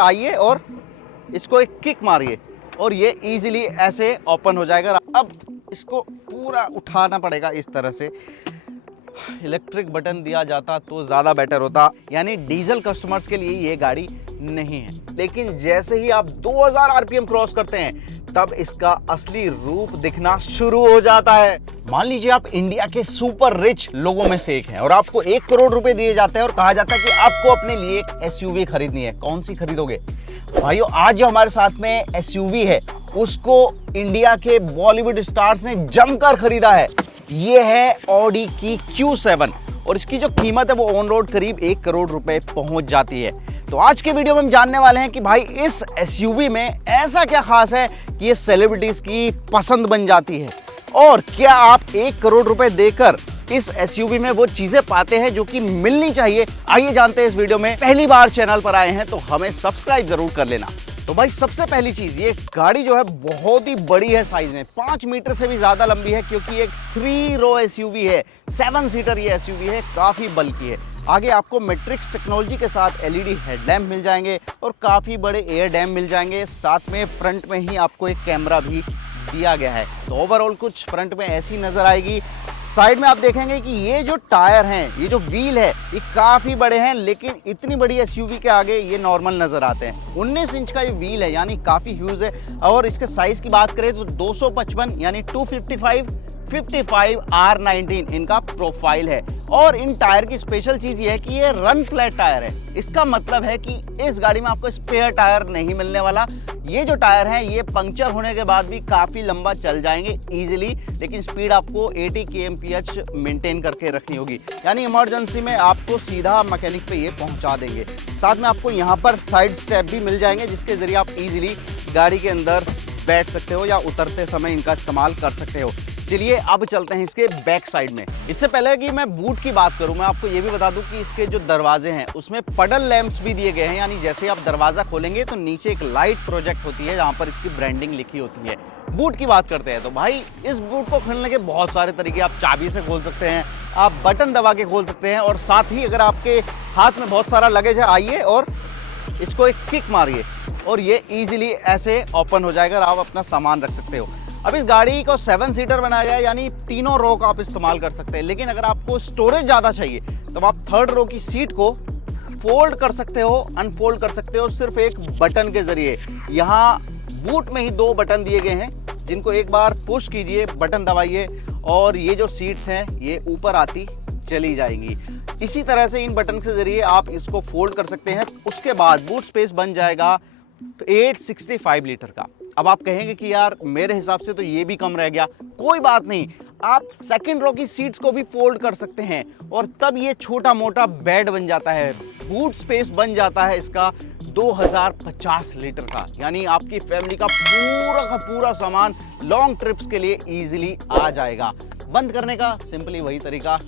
आइए और इसको एक किक मारिए और ये इजीली ऐसे ओपन हो जाएगा। अब इसको पूरा उठाना पड़ेगा इस तरह से। इलेक्ट्रिक बटन दिया जाता तो ज़्यादा बेटर होता, यानी डीजल कस्टमर्स के लिए ये गाड़ी नहीं है। लेकिन जैसे ही आप 2000 आरपीएम क्रॉस करते हैं तब इसका असली रूप दिखना शुरू हो जाता है। मान लीजिए आप इंडिया के सुपर रिच लोगों में से एक हैं और आपको 1 करोड़ रुपए दिए जाते हैं और कहा जाता है कि आपको अपने लिए एक एसयूवी खरीदनी है। कौन सी खरीदोगे? भाइयों, आज जो हमारे साथ में एसयूवी है उसको इंडिया के बॉलीवुड स्टार्स ने जमकर खरीदा है। ये है ऑडी की Q7 और इसकी जो कीमत है वो ऑन रोड करीब 1 करोड़ रुपए पहुंच जाती है। तो आज के वीडियो में हम जानने वाले हैं कि भाई इस एसयूवी में ऐसा क्या खास है कि ये सेलिब्रिटीज की पसंद बन जाती है, और क्या आप 1 करोड़ रुपए देकर इस एसयूवी में वो चीजें पाते हैं जो कि मिलनी चाहिए। आइए जानते हैं इस वीडियो में। पहली बार चैनल पर आए हैं तो हमें सब्सक्राइब जरूर कर लेना। तो भाई सबसे पहली चीज, ये गाड़ी जो है बहुत ही बड़ी है साइज में, 5 मीटर से भी ज्यादा लंबी है क्योंकि एक 3 रो एसयूवी है, 7 सीटर ये एसयूवी है, काफी बल्की है। आगे आपको मैट्रिक्स टेक्नोलॉजी के साथ एलईडी हेडलैम्प मिल जाएंगे और काफी बड़े एयर डैम मिल जाएंगे। साथ में फ्रंट में ही आपको एक कैमरा भी दिया गया है। तो ओवरऑल कुछ फ्रंट में ऐसी नजर आएगी। साइड में आप देखेंगे कि ये जो टायर हैं, ये जो व्हील है, ये काफ़ी बड़े हैं, लेकिन इतनी बड़ी एसयूवी के आगे ये नॉर्मल नज़र आते हैं। 19 इंच का ये व्हील है, यानी काफ़ी ह्यूज है। और इसके साइज़ की बात करें तो 255 यानी 255 55 R19 इनका प्रोफाइल है। और इन टायर की स्पेशल चीज़ ये है कि ये रन फ्लैट टायर है। इसका मतलब है कि इस गाड़ी में आपको स्पेयर टायर नहीं मिलने वाला। ये जो टायर हैं ये पंक्चर होने के बाद भी काफ़ी लंबा चल जाएंगे इजीली, लेकिन स्पीड आपको 80 kmph मेंटेन करके रखनी होगी, यानी इमरजेंसी में आपको सीधा मैकेनिक पे ये पहुंचा देंगे। साथ में आपको यहाँ पर साइड स्टेप भी मिल जाएंगे जिसके ज़रिए आप इजीली गाड़ी के अंदर बैठ सकते हो या उतरते समय इनका इस्तेमाल कर सकते हो। चलिए अब चलते हैं इसके बैक साइड में। इससे पहले कि मैं बूट की बात करूं, मैं आपको ये भी बता दूं कि इसके जो दरवाजे हैं उसमें पडल लैंप्स भी दिए गए हैं, यानी जैसे आप दरवाजा खोलेंगे तो नीचे एक लाइट प्रोजेक्ट होती है जहां पर इसकी ब्रांडिंग लिखी होती है। बूट की बात करते हैं तो भाई इस बूट को खोलने के बहुत सारे तरीके। आप चाबी से खोल सकते हैं, आप बटन दबा के खोल सकते हैं, और साथ ही अगर आपके हाथ में बहुत सारा लगेज है, आइए और इसको एक किक मारिए और ये ईजिली ऐसे ओपन हो जाएगा और आप अपना सामान रख सकते हो। अब इस गाड़ी को 7 सीटर बनाया गया है, यानी तीनों रो का आप इस्तेमाल कर सकते हैं। लेकिन अगर आपको स्टोरेज ज़्यादा चाहिए तो आप 3rd रो की सीट को फोल्ड कर सकते हो, अनफोल्ड कर सकते हो सिर्फ एक बटन के जरिए। यहाँ बूट में ही 2 बटन दिए गए हैं जिनको एक बार पुश कीजिए, बटन दबाइए और ये जो सीट्स हैं ये ऊपर आती चली जाएंगी। इसी तरह से इन बटन के जरिए आप इसको फोल्ड कर सकते हैं। उसके बाद बूट स्पेस बन जाएगा 865 लीटर का। अब आप कहेंगे कि यार मेरे हिसाब से तो ये भी कम रह गया। कोई बात नहीं, आप 2nd रो की सीट्स को भी फोल्ड कर सकते हैं और तब ये छोटा मोटा बेड बन जाता है। बूट स्पेस बन जाता है इसका 2050 लीटर का, यानी आपकी फैमिली का पूरा सामान लॉन्ग ट्रिप्स के लिए इजीली आ जाएगा। बंद करने का सिंपली वही तरीका,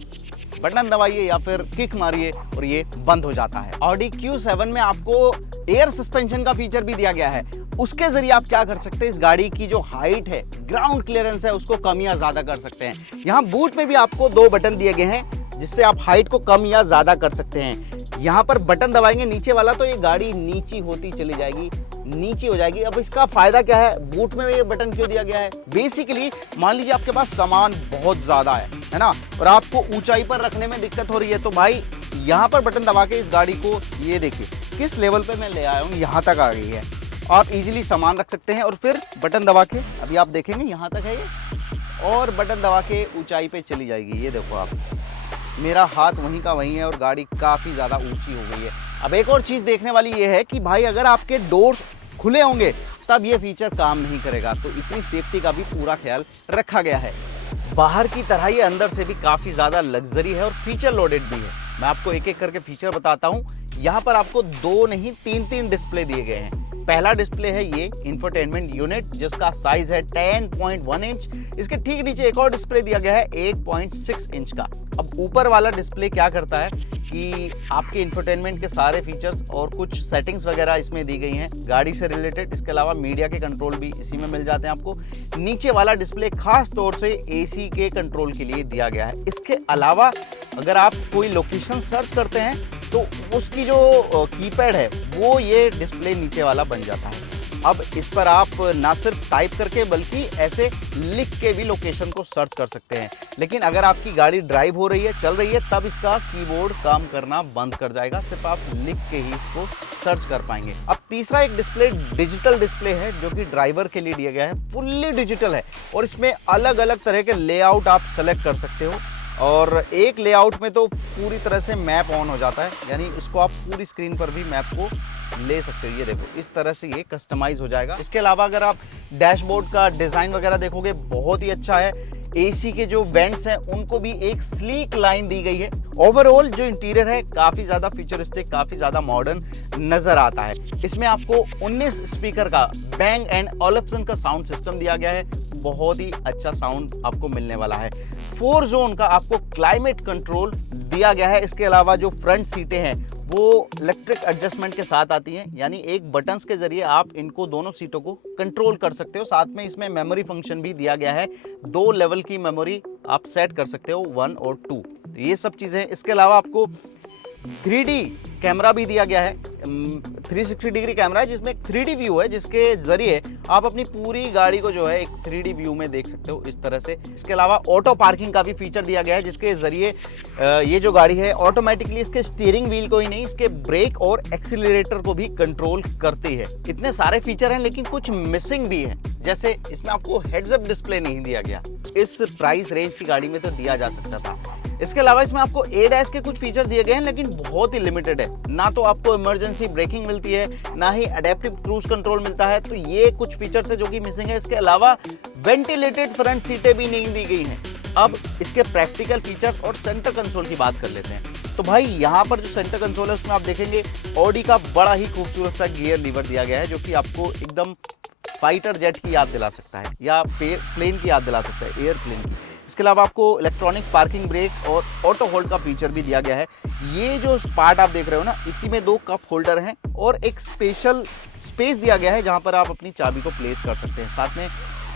बटन दबाइए या फिर किक मारिए और ये बंद हो जाता है। ऑडी Q7 में आपको एयर सस्पेंशन का फीचर भी दिया गया है। उसके जरिए आप क्या कर सकते हैं, इस गाड़ी की जो हाइट है, ग्राउंड क्लियरेंस है, उसको कम या ज्यादा कर सकते हैं। यहाँ बूट में भी आपको 2 बटन दिए गए हैं जिससे आप हाइट को कम या ज्यादा कर सकते हैं। यहाँ पर बटन दबाएंगे नीचे वाला तो ये गाड़ी नीची होती चली जाएगी, नीची हो जाएगी। अब इसका फायदा क्या है, बूट में ये बटन क्यों दिया गया है? बेसिकली मान लीजिए आपके पास सामान बहुत ज्यादा है ना, और आपको ऊंचाई पर रखने में दिक्कत हो रही है, तो भाई यहाँ पर बटन दबा के इस गाड़ी को, ये देखिए किस लेवल पे मैं ले आया हूँ, यहाँ तक आ गई है। आप इजीली सामान रख सकते हैं और फिर बटन दबा के, अभी आप देखेंगे यहाँ तक है ये, और बटन दबा के ऊंचाई पे चली जाएगी। ये देखो आप, मेरा हाथ वहीं का वहीं है और गाड़ी काफ़ी ज़्यादा ऊंची हो गई है। अब एक और चीज़ देखने वाली ये है कि भाई अगर आपके डोर्स खुले होंगे तब ये फीचर काम नहीं करेगा, तो इतनी सेफ्टी का भी पूरा ख्याल रखा गया है। बाहर की तरह ये अंदर से भी काफ़ी ज़्यादा लग्जरी है और फीचर लोडेड भी है। मैं आपको एक एक करके फीचर बताता हूँ। यहाँ पर आपको 2 नहीं 3 डिस्प्ले दिए गए हैं। पहला डिस्प्ले है ये इंफोटेनमेंट यूनिट जिसका साइज है 10.1 इंच। इसके ठीक नीचे एक और डिस्प्ले दिया गया है 8.6 इंच का। अब ऊपर वाला डिस्प्ले क्या करता है कि आपके इंफोटेनमेंट के सारे फीचर्स और कुछ सेटिंग्स वगैरह इसमें दी गई हैं गाड़ी से रिलेटेड। इसके अलावा मीडिया के कंट्रोल भी इसी में मिल जाते हैं आपको। नीचे वाला डिस्प्ले खास तौर से एसी के कंट्रोल के लिए दिया गया है। इसके अलावा अगर आप कोई लोकेशन सर्च करते हैं तो उसकी जो कीपैड है वो ये डिस्प्ले नीचे वाला बन जाता है। अब इस पर आप ना सिर्फ टाइप करके बल्कि ऐसे लिख के भी लोकेशन को सर्च कर सकते हैं। लेकिन अगर आपकी गाड़ी ड्राइव हो रही है, चल रही है, तब इसका कीबोर्ड काम करना बंद कर जाएगा, सिर्फ आप लिख के ही इसको सर्च कर पाएंगे। अब तीसरा एक डिस्प्ले डिजिटल डिस्प्ले है जो कि ड्राइवर के लिए दिया गया है, फुल्ली डिजिटल है और इसमें अलग अलग तरह के लेआउट आप सेलेक्ट कर सकते हो और एक लेआउट में तो पूरी तरह से मैप ऑन हो जाता है, यानी इसको आप पूरी स्क्रीन पर भी मैप को ले सकते हो। ये देखो इस तरह से ये कस्टमाइज हो जाएगा। इसके अलावा अगर आप डैशबोर्ड का डिज़ाइन वगैरह देखोगे बहुत ही अच्छा है। एसी के जो वेंट्स हैं उनको भी एक स्लीक लाइन दी गई है। ओवरऑल जो इंटीरियर है काफ़ी ज़्यादा फ्यूचरिस्टिक, काफ़ी ज़्यादा मॉडर्न नज़र आता है। इसमें आपको 19 स्पीकर का बैंग एंड ओलिप्सन का साउंड सिस्टम दिया गया है, बहुत ही अच्छा साउंड आपको मिलने वाला है। 4 जोन का आपको क्लाइमेट कंट्रोल दिया गया है। इसके अलावा जो फ्रंट सीटें हैं वो इलेक्ट्रिक एडजस्टमेंट के साथ आती हैं, यानी एक बटन्स के जरिए आप इनको दोनों सीटों को कंट्रोल कर सकते हो। साथ में इसमें मेमोरी फंक्शन भी दिया गया है, 2 लेवल की मेमोरी आप सेट कर सकते हो, 1 और 2। तो ये सब चीज़ें। इसके अलावा आपको 3D कैमरा भी दिया गया है, 360 डिग्री कैमरा है जिसमें एक 3D व्यू है, जिसके जरिए आप अपनी पूरी गाड़ी को जो है एक 3D व्यू में देख सकते हो इस तरह से। इसके अलावा ऑटो पार्किंग का भी फीचर दिया गया है, जिसके जरिए ये जो गाड़ी है ऑटोमेटिकली इसके स्टीयरिंग व्हील को ही नहीं, इसके ब्रेक और एक्सीलरेटर को भी कंट्रोल करती है। इतने सारे फीचर हैं लेकिन कुछ मिसिंग भी है, जैसे इसमें आपको हेड्स अप डिस्प्ले नहीं दिया गया। इस प्राइस रेंज की गाड़ी में तो दिया जा सकता था। इसके अलावा इसमें आपको ADAS के कुछ फीचर दिए गए हैं लेकिन बहुत ही लिमिटेड है। ना तो आपको इमरजेंसी ब्रेकिंग मिलती है, ना ही एडेप्टिव क्रूज कंट्रोल मिलता है, तो ये कुछ फीचर्स है जो कि मिसिंग है। इसके अलावा वेंटिलेटेड फ्रंट सीटें भी नहीं दी गई हैं। अब इसके प्रैक्टिकल फीचर्स और सेंटर कंसोल की बात कर लेते हैं। तो भाई यहाँ पर जो सेंटर कंसोल है उसमें आप देखेंगे ऑडी का बड़ा ही खूबसूरत सा गियर लीवर दिया गया है, जो कि आपको एकदम फाइटर जेट की याद दिला सकता है या प्लेन की याद दिला सकता है, एयरप्लेन की। इसके अलावा आपको इलेक्ट्रॉनिक पार्किंग ब्रेक और ऑटो होल्ड का फीचर भी दिया गया है। ये जो पार्ट आप देख रहे हो ना, इसी में 2 कप होल्डर हैं और एक स्पेशल स्पेस दिया गया है जहां पर आप अपनी चाबी को प्लेस कर सकते हैं। साथ में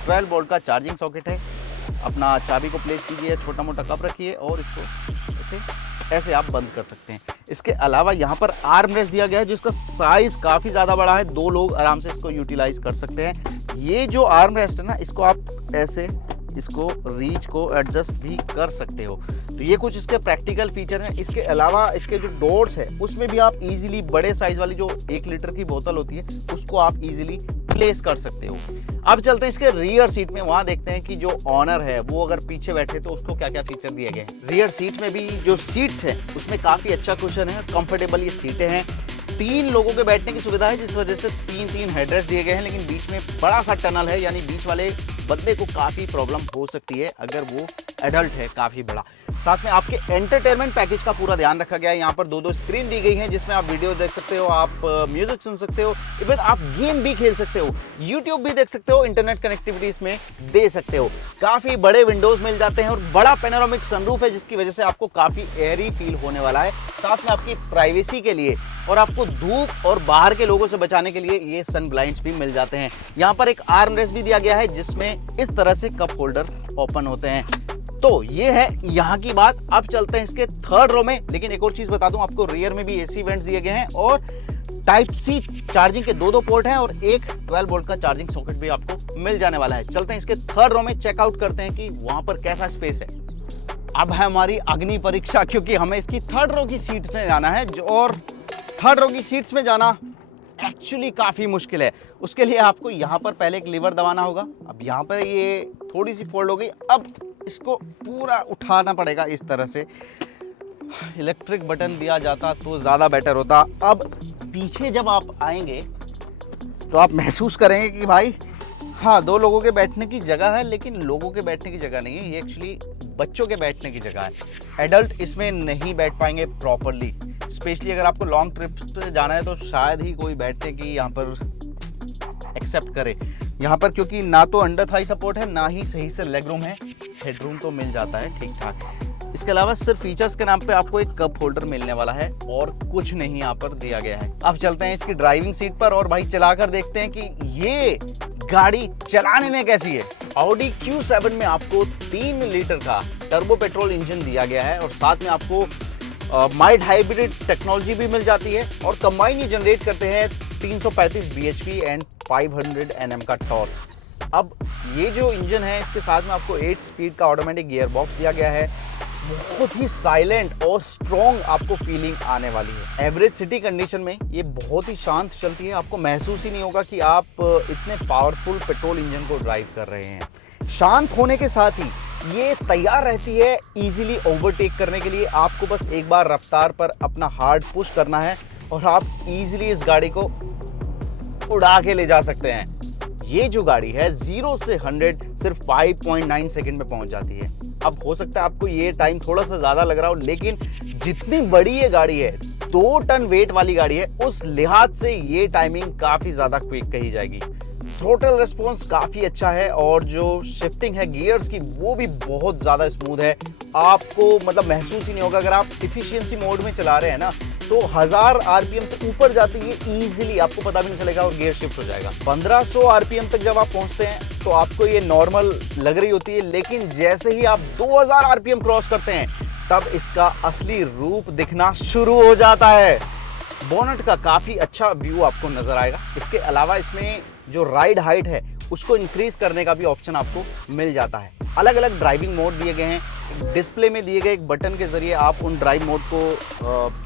12 वोल्ट का चार्जिंग सॉकेट है। अपना चाबी को प्लेस कीजिए, छोटा मोटा कप रखिए और इसको ऐसे आप बंद कर सकते हैं। इसके अलावा यहाँ पर आर्म रेस्ट दिया गया है जिसका साइज काफ़ी ज़्यादा बड़ा है, 2 लोग आराम से इसको यूटिलाइज कर सकते हैं। ये जो आर्म रेस्ट है ना, इसको आप ऐसे इसको रीच को एडजस्ट भी कर सकते हो। तो ये कुछ इसके प्रैक्टिकल फीचर हैं। इसके अलावा इसके जो डोर्स है उसमें भी आप इजीली बड़े साइज वाली जो 1 लीटर की बोतल होती है उसको आप इजीली प्लेस कर सकते हो। अब चलते हैं इसके रियर सीट में, वहाँ देखते हैं कि जो ऑनर है वो अगर पीछे बैठे तो उसको क्या क्या फीचर दिए गए हैं। रियर सीट में भी जो सीट्स हैं उसमें काफ़ी अच्छा कुशन है, कंफर्टेबल ये सीटें हैं। 3 लोगों के बैठने की सुविधा है, जिस वजह से 3 हेडरेस्ट दिए गए हैं, लेकिन बीच में बड़ा सा टनल है, यानी बीच वाले बंदे को काफ़ी प्रॉब्लम हो सकती है अगर वो एडल्ट है काफ़ी बड़ा। साथ में आपके एंटरटेनमेंट पैकेज का पूरा ध्यान रखा गया है। यहाँ पर 2 स्क्रीन दी गई हैं जिसमें आप वीडियो देख सकते हो, आप म्यूजिक सुन सकते हो, इवन आप गेम भी खेल सकते हो, यूट्यूब भी देख सकते हो, इंटरनेट कनेक्टिविटी इसमें दे सकते हो। काफ़ी बड़े विंडोज़ मिल जाते हैं और बड़ा पैनोरामिक सनरूफ है जिसकी वजह से आपको काफ़ी एयरी फील होने वाला है। साथ में आपकी प्राइवेसी के लिए और आपको धूप और बाहर के लोगों से बचाने के लिए ये सन ब्लाइंड्स भी मिल जाते हैं। यहाँ पर एक आर्म रेस्ट भी दिया गया है जिसमें इस तरह से कप होल्डर ओपन होते हैं। तो ये है यहाँ की बात। अब चलते हैं इसके 3rd रो में। लेकिन एक और चीज बता दूं आपको, रियर में भी AC वेंट्स दिए गए हैं और टाइप C चार्जिंग के 2 पोर्ट हैं और एक 12 वोल्ट का चार्जिंग सॉकेट भी आपको मिल जाने वाला है। चलते हैं इसके 3rd रो में, चेकआउट करते हैं कि वहां पर कैसा स्पेस है। अब है हमारी अग्नि परीक्षा, क्योंकि हमें इसकी 3rd रो की सीट में जाना है और 3rd रो की सीट्स में जाना एक्चुअली काफ़ी मुश्किल है। उसके लिए आपको यहाँ पर पहले एक लीवर दबाना होगा। अब यहाँ पर ये थोड़ी सी फोल्ड हो गई, अब इसको पूरा उठाना पड़ेगा इस तरह से। इलेक्ट्रिक बटन दिया जाता तो ज़्यादा बेटर होता। अब पीछे जब आप आएंगे तो आप महसूस करेंगे कि भाई हाँ 2 लोगों के बैठने की जगह है, लेकिन लोगों के बैठने की जगह नहीं है, ये एक्चुअली बच्चों के बैठने की जगह है। एडल्ट इसमें नहीं बैठ पाएंगे प्रॉपरली, स्पेशली अगर आपको लॉन्ग ट्रिप पे जाना है तो शायद ही कोई बैठने की यहाँ पर एक्सेप्ट करे यहाँ पर, क्योंकि ना तो अंडर थाई सपोर्ट है ना ही सही से लेग रूम है। हेडरूम तो मिल जाता है ठीक ठाक। इसके अलावा सिर्फ फीचर्स के नाम पे आपको एक कप होल्डर मिलने वाला है और कुछ नहीं यहाँ पर दिया गया है। अब चलते हैं इसकी ड्राइविंग सीट पर और भाई चलाकर देखते हैं कि ये गाड़ी चलाने में कैसी है। Audi Q7 में आपको 3 लीटर का टर्बो पेट्रोल इंजन दिया गया है और साथ में आपको माइल्ड हाइब्रिड टेक्नोलॉजी भी मिल जाती है और कंबाइन ये जनरेट करते हैं 335 bhp एंड 500 Nm का टॉर्क। अब ये जो इंजन है इसके साथ में आपको 8 स्पीड का ऑटोमेटिक गियर बॉक्स दिया गया है। बहुत ही साइलेंट और स्ट्रॉन्ग आपको फीलिंग आने वाली है। एवरेज सिटी कंडीशन में ये बहुत ही शांत चलती है, आपको महसूस ही नहीं होगा कि आप इतने पावरफुल पेट्रोल इंजन को ड्राइव कर रहे हैं। शांत होने के साथ ही ये तैयार रहती है इजीली ओवरटेक करने के लिए। आपको बस एक बार रफ्तार पर अपना हार्ड पुश करना है और आप इजीली इस गाड़ी को उड़ा के ले जा सकते हैं। ये जो गाड़ी है 0 से 100 सिर्फ 5.9 सेकंड में पहुंच जाती है। अब हो सकता है आपको ये टाइम थोड़ा सा ज़्यादा लग रहा हो, लेकिन जितनी बड़ी ये गाड़ी है, 2 टन वेट वाली गाड़ी है, उस लिहाज से ये टाइमिंग काफ़ी ज़्यादा क्विक कही जाएगी। टोटल रिस्पॉन्स काफ़ी अच्छा है और जो शिफ्टिंग है गियर्स की वो भी बहुत ज़्यादा स्मूथ है। आपको मतलब महसूस ही नहीं होगा। अगर आप इफिशियंसी मोड में चला रहे हैं ना तो 1000 आरपीएम से ऊपर जाती है इजीली, आपको पता भी नहीं चलेगा और गियर शिफ्ट हो जाएगा। 1500 आरपीएम तक जब आप पहुंचते हैं तो आपको ये नॉर्मल लग रही होती है, लेकिन जैसे ही आप 2000 आरपीएम क्रॉस करते हैं तब इसका असली रूप दिखना शुरू हो जाता है। बोनट का काफ़ी अच्छा व्यू आपको नजर आएगा। इसके अलावा इसमें जो राइड हाइट है उसको इंक्रीज करने का भी ऑप्शन आपको मिल जाता है। अलग अलग ड्राइविंग मोड दिए गए हैं। डिस्प्ले में दिए गए एक बटन के जरिए आप उन ड्राइव मोड को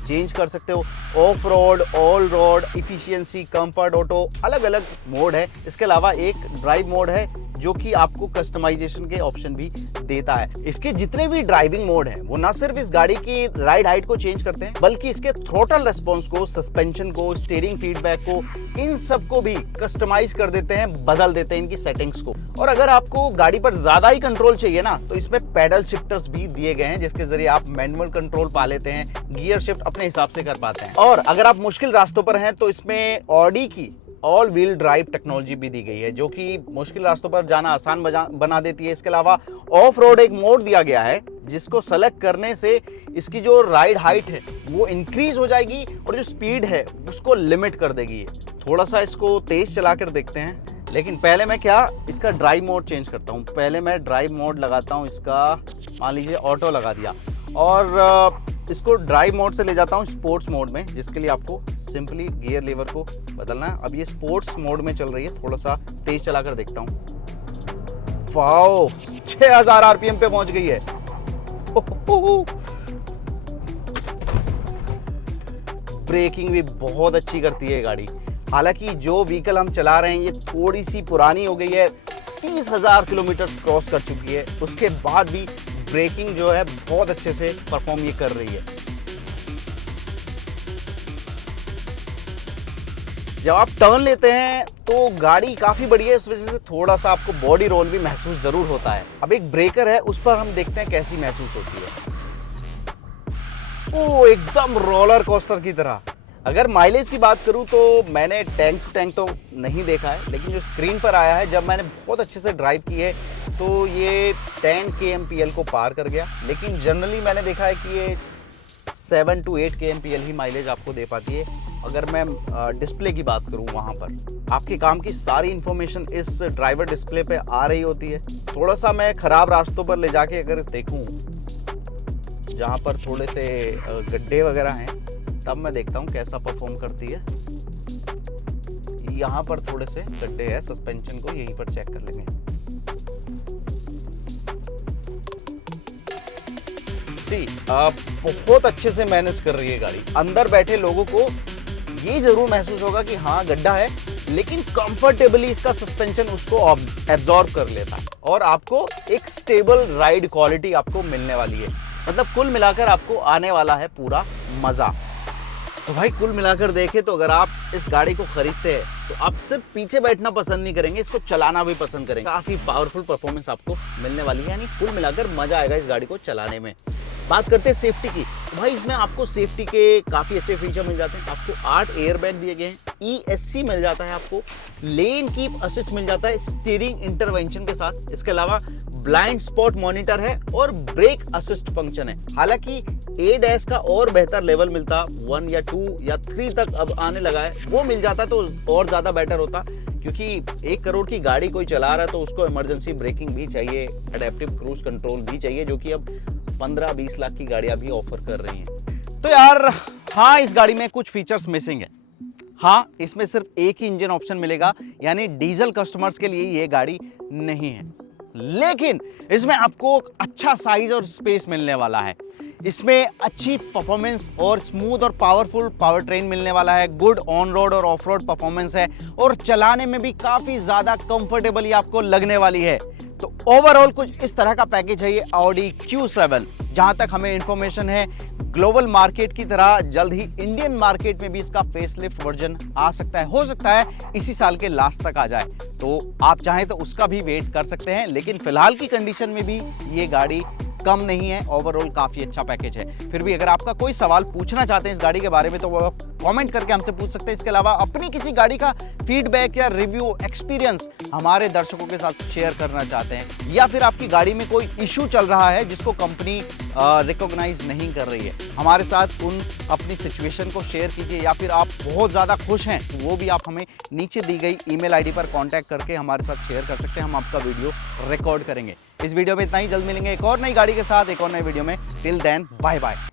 चेंज कर सकते हो। Of road, all road, efficiency, comfort, auto, अलग अलग मोड है। इसके अलावा एक ड्राइव मोड है जो कि आपको कस्टमाइजेशन के ऑप्शन भी देता है। इसके जितने भी ड्राइविंग मोड हैं वो ना सिर्फ इस गाड़ी की राइड हाइट को चेंज करते हैं बल्कि इसके थ्रोटल रेस्पॉन्स को, सस्पेंशन को, स्टीयरिंग फीडबैक को, इन सब को भी कस्टमाइज कर देते हैं, बदल देते हैं इनकी सेटिंग्स को। और अगर आपको गाड़ी पर ज्यादा ही कंट्रोल चाहिए ना तो इसमें पैडल शिफ्टर्स भी दिए गए हैं जिसके जरिए आप मैनुअल कंट्रोल पा लेते हैं, गियर शिफ्ट अपने हिसाब से कर पाते हैं। और अगर आप मुश्किल रास्तों पर हैं तो इसमें ऑडी की ऑल व्हील ड्राइव टेक्नोलॉजी भी दी गई है जो कि मुश्किल रास्तों पर जाना आसान बना देती है। इसके अलावा ऑफ रोड एक मोड दिया गया है जिसको सेलेक्ट करने से इसकी जो राइड हाइट है वो इंक्रीज हो जाएगी और जो स्पीड है उसको लिमिट कर देगी। थोड़ा सा इसको तेज चला कर देखते हैं, लेकिन पहले मैं इसका ड्राइव मोड चेंज करता हूँ। पहले मैं ड्राइव मोड लगाता हूँ, इसका मान लीजिए ऑटो लगा दिया और इसको ड्राइव मोड से ले जाता हूँ स्पोर्ट्स मोड में, जिसके लिए आपको सिंपली गियर लीवर को बदलना है। अब ये स्पोर्ट्स मोड में चल रही है, थोड़ा सा तेज चला कर देखता हूँ। वाओ, 6000 आरपीएम पे पहुंच गई है। ब्रेकिंग भी बहुत अच्छी करती है गाड़ी। हालांकि जो व्हीकल हम चला रहे हैं ये थोड़ी सी पुरानी हो गई है, 30,000 किलोमीटर क्रॉस कर चुकी है, उसके बाद भी ब्रेकिंग जो है बहुत अच्छे से परफॉर्म ये कर रही है। जब आप टर्न लेते हैं तो गाड़ी काफी बड़ी है, इस वजह से थोड़ा सा आपको बॉडी रोल भी महसूस जरूर होता है। अब एक ब्रेकर है, उस पर हम देखते हैं कैसी महसूस होती है। ओ, एकदम रोलर कोस्टर की तरह। अगर माइलेज की बात करूं तो मैंने टैंक टू टैंक तो नहीं देखा है, लेकिन जो स्क्रीन पर आया है जब मैंने बहुत अच्छे से ड्राइव की है तो ये 10 kmpl को पार कर गया। लेकिन जनरली मैंने देखा है कि ये 7 to 8 kmpl ही माइलेज आपको दे पाती है। अगर मैं डिस्प्ले की बात करूं, वहां पर आपके काम की सारी इंफॉर्मेशन इस ड्राइवर डिस्प्ले पे आ रही होती है। थोड़ा सा मैं खराब रास्तों पर ले जाके अगर देखूं जहां पर थोड़े से गड्ढे वगैरह हैं, तब मैं देखता हूं कैसा परफॉर्म करती है। यहाँ पर थोड़े से गड्ढे हैं, सस्पेंशन को यहीं पर चेक कर लेंगे। बहुत अच्छे से मैनेज कर रही है गाड़ी। अंदर बैठे लोगों को ये जरूर महसूस होगा कि हाँ गड्ढा है, लेकिन कंफर्टेबली इसका सस्पेंशन उसको एब्जॉर्ब कर लेता है और आपको एक स्टेबल राइड क्वालिटी आपको मिलने वाली है। मतलब कुल मिलाकर आपको आने वाला है पूरा मजा। तो भाई कुल मिलाकर देखें तो अगर आप इस गाड़ी को खरीदते हैं तो आप सिर्फ पीछे बैठना पसंद नहीं करेंगे, इसको चलाना भी पसंद करेंगे। काफी पावरफुल परफॉर्मेंस आपको मिलने वाली है, यानी कुल मिलाकर मजा आएगा इस गाड़ी को चलाने में। बात करते हैं सेफ्टी की, तो भाई इसमें आपको सेफ्टी के काफ़ी अच्छे फीचर मिल जाते हैं। आपको 8 एयरबैग दिए गए हैं, ESC मिल जाता है, आपको लेन कीप असिस्ट मिल जाता है स्टीयरिंग इंटरवेंशन के साथ। इसके अलावा ब्लाइंड स्पॉट मॉनिटर है और ब्रेक असिस्ट फंक्शन है। हालांकि ADAS का और बेहतर लेवल मिलता, 1 या 2 या 3 तक अब आने लगा है, वो मिल जाता तो और ज़्यादा बेटर होता, क्योंकि 1 करोड़ की गाड़ी कोई चला रहा है तो उसको इमरजेंसी ब्रेकिंग भी चाहिए, एडेप्टिव क्रूज कंट्रोल भी चाहिए, जो कि अब 15-20 लाख की गाड़ियां भी ऑफर कर रही हैं। तो यार हाँ, इस गाड़ी में कुछ फीचर्स मिसिंग है। हाँ, इसमें सिर्फ एक ही इंजन ऑप्शन मिलेगा, यानी डीजल कस्टमर्स के लिए ये गाड़ी नहीं है। लेकिन इसमें आपको अच्छा साइज और स्पेस मिलने वाला है। इसमें अच्छी परफॉर्मेंस और स्मूथ और पावरफुल पावर ट्रेन मिलने वाला है। गुड ऑन रोड और ऑफ रोड परफॉर्मेंस है और चलाने में भी काफी ज्यादा कंफर्टेबली आपको लगने वाली है। तो ओवरऑल कुछ इस तरह का पैकेज है ये Audi Q7। जहां तक हमें इंफॉर्मेशन है, ग्लोबल मार्केट की तरह जल्द ही इंडियन मार्केट में भी इसका फेसलिफ्ट वर्जन आ सकता है। हो सकता है इसी साल के लास्ट तक आ जाए, तो आप चाहें तो उसका भी वेट कर सकते हैं। लेकिन फिलहाल की कंडीशन में भी ये गाड़ी कम नहीं है। ओवरऑल काफी अच्छा पैकेज है। फिर भी अगर आपका कोई सवाल पूछना चाहते हैं इस गाड़ी के बारे में तो वो आप कमेंट करके हमसे पूछ सकते हैं। इसके अलावा अपनी किसी गाड़ी का फीडबैक या रिव्यू एक्सपीरियंस हमारे दर्शकों के साथ शेयर करना चाहते हैं, या फिर आपकी गाड़ी में कोई इशू चल रहा है जिसको कंपनी रिकॉग्नाइज नहीं कर रही है, हमारे साथ उन अपनी सिचुएशन को शेयर कीजिए। या फिर आप बहुत ज़्यादा खुश हैं तो वो भी आप हमें नीचे दी गई ईमेल आईडी पर कांटेक्ट करके हमारे साथ शेयर कर सकते हैं। हम आपका वीडियो रिकॉर्ड करेंगे। इस वीडियो में इतना ही। जल्द मिलेंगे एक और नई गाड़ी के साथ, एक और नई वीडियो में। Till then bye bye.